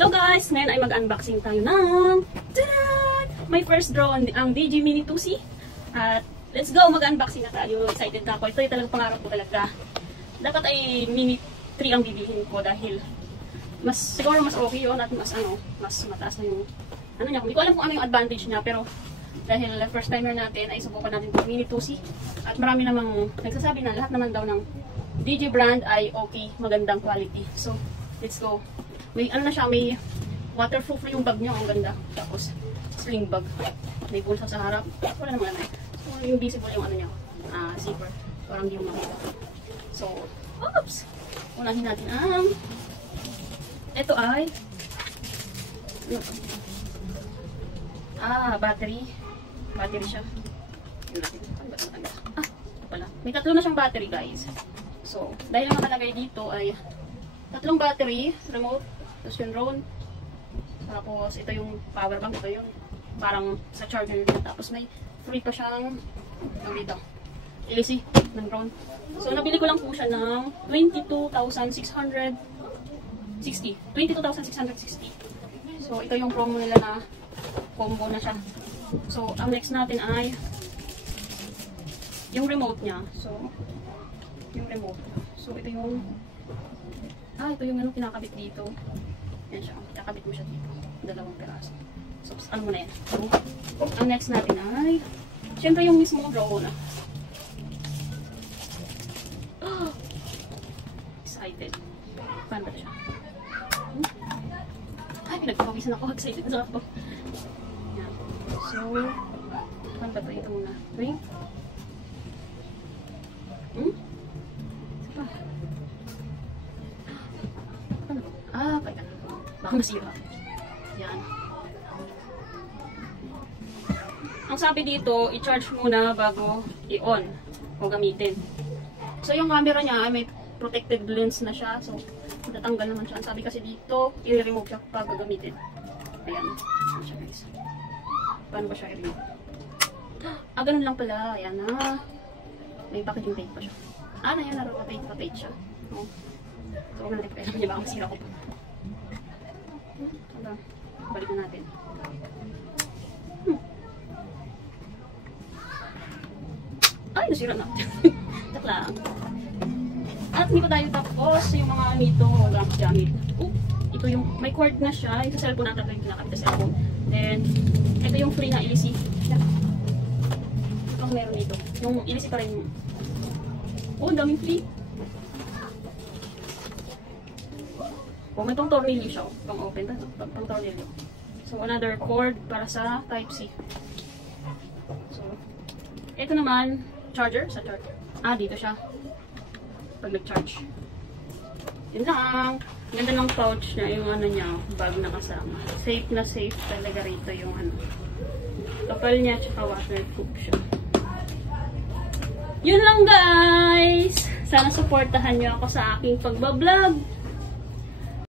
Hello guys! Ngayon ay mag-unboxing tayo ng my first drone, ang DJI Mini 2C. At let's go! Mag-unboxing na tayo. Excited na ako. Ito yung talagang pangarap ko talaga. Dapat ay Mini 3 ang bibilhin ko dahil siguro mas okay yun at mas mataas na yung niya. Hindi ko alam kung ano yung advantage niya, pero dahil first timer natin ay subukan natin itong Mini 2C. At marami namang nagsasabi na lahat naman daw ng DJI brand ay okay, magandang quality. So, let's go. May na siya, may waterproof na yung bag niya, ang ganda. Tapos, sling bag. May bulsa sa harap. Wala naman ano. So, yung visible yung niya, zipper. Parang hindi yung makita. So, oops! Unahin natin ang ito ay battery. Battery siya. Yun natin. Ito pala. May tatlo na siyang battery, guys. So, dahil ang nakalagay dito ay tatlong battery, remote, tapos yung drone, tapos ito yung power bank, ito yung parang sa charger din. Tapos may free pa siyang dito, LC ng drone. So, nabili ko lang po siya ng 22,660. 22,660. So, ito yung promo nila na combo na siya. So, ang next natin ay yung remote niya. So, yung remote. So, ito yung ito yung kinakabit dito. Yan siya. Kinakabit mo siya dito. Dalawang peraso. So, ano mo na yan. So, ang next natin ay syempre yung mismo drone. Excited. Paano ba siya? Ay, pinagpapawisan ako. Excited na ako. Yan. So, paano ba ito muna? Ring? Kaya. Baka masira. Yan. Ang sabi dito, i-charge muna bago i-on o gamitin. So, yung camera niya ay may protected lens na siya. So, tatanggal naman siya. Ang sabi kasi dito, i-remove siya bago gamitin. Ayan. Ayan siya, guys. Paano ba siya i-remove? Ganun lang pala. Ayan na. May packaging tape pa siya. Ayan na. Rotate siya. Oh. So, natin pa. Hindi baka masira ko pa. Balik na natin. Ay, nasira na. Tak lang. At hindi pa tayo tapos yung mga nito gamit. Ito yung, may cord na siya. Ito sa cellphone natin yung kinakabit sa cellphone. Then, ito yung free na LC. Ito ang meron dito. Yung LC pa rin. Ang daming free. May pang tornilyo siya. Pang open. Pang tornilyo. So, another cord para sa Type-C. So, ito naman, charger. Sa charger. Dito siya. Pag nag-charge. Yun lang. Ganda ng pouch niya. Yung niya, bag na kasama. Safe na safe talaga rito yung kapal niya, tsaka waterproof siya. Yun lang, guys! Sana supportahan niyo ako sa aking pagbablog.